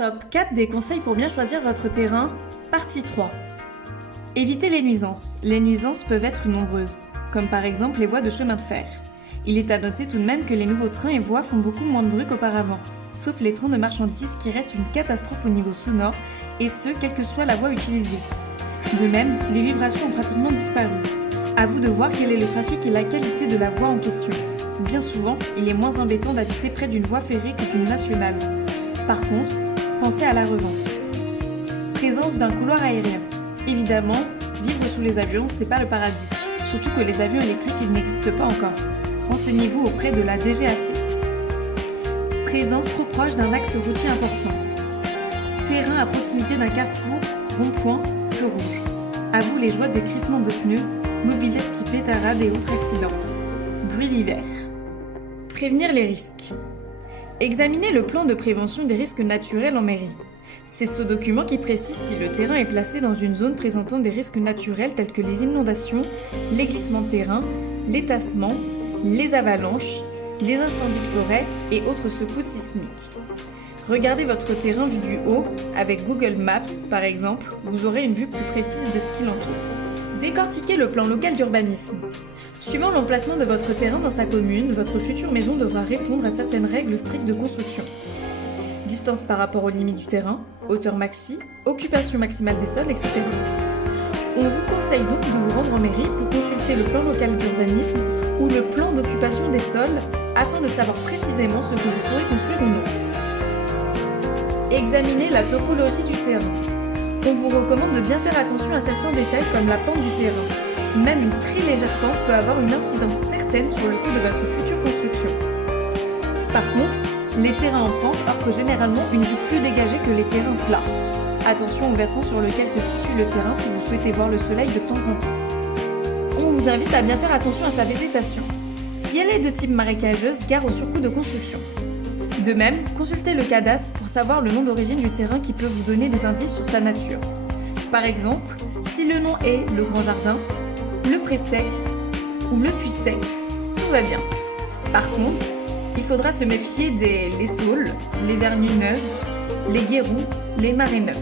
Top 4 des conseils pour bien choisir votre terrain, partie 3. Évitez les nuisances. Les nuisances peuvent être nombreuses, comme par exemple les voies de chemin de fer. Il est à noter tout de même que les nouveaux trains et voies font beaucoup moins de bruit qu'auparavant, sauf les trains de marchandises qui restent une catastrophe au niveau sonore, et ce, quelle que soit la voie utilisée. De même, les vibrations ont pratiquement disparu. À vous de voir quel est le trafic et la qualité de la voie en question. Bien souvent, il est moins embêtant d'habiter près d'une voie ferrée que d'une nationale. Par contre, pensez à la revente. Présence d'un couloir aérien. Évidemment, vivre sous les avions, c'est pas le paradis. Surtout que les avions électriques, ils n'existent pas encore. Renseignez-vous auprès de la DGAC. Présence trop proche d'un axe routier important. Terrain à proximité d'un carrefour, rond-point, feu rouge. À vous les joies des crissements de pneus, mobilette qui pétarade et autres accidents. Bruit d'hiver. Prévenir les risques. Examinez le plan de prévention des risques naturels en mairie. C'est ce document qui précise si le terrain est placé dans une zone présentant des risques naturels tels que les inondations, les glissements de terrain, les tassements, les avalanches, les incendies de forêt et autres secousses sismiques. Regardez votre terrain vu du haut, avec Google Maps par exemple, vous aurez une vue plus précise de ce qui l'entoure. Décortiquez le plan local d'urbanisme. Suivant l'emplacement de votre terrain dans sa commune, votre future maison devra répondre à certaines règles strictes de construction. Distance par rapport aux limites du terrain, hauteur maxi, occupation maximale des sols, etc. On vous conseille donc de vous rendre en mairie pour consulter le plan local d'urbanisme ou le plan d'occupation des sols afin de savoir précisément ce que vous pourrez construire ou non. Examinez la topologie du terrain. On vous recommande de bien faire attention à certains détails comme la pente du terrain. Même une très légère pente peut avoir une incidence certaine sur le coût de votre future construction. Par contre, les terrains en pente offrent généralement une vue plus dégagée que les terrains plats. Attention au versant sur lequel se situe le terrain si vous souhaitez voir le soleil de temps en temps. On vous invite à bien faire attention à sa végétation. Si elle est de type marécageuse, gare au surcoût de construction. De même, consultez le cadastre pour savoir le nom d'origine du terrain qui peut vous donner des indices sur sa nature. Par exemple, si le nom est le Grand Jardin, le Pré sec ou le Puy sec, tout va bien. Par contre, il faudra se méfier des saules, les vernues neuves, les guérons, les marais neufs.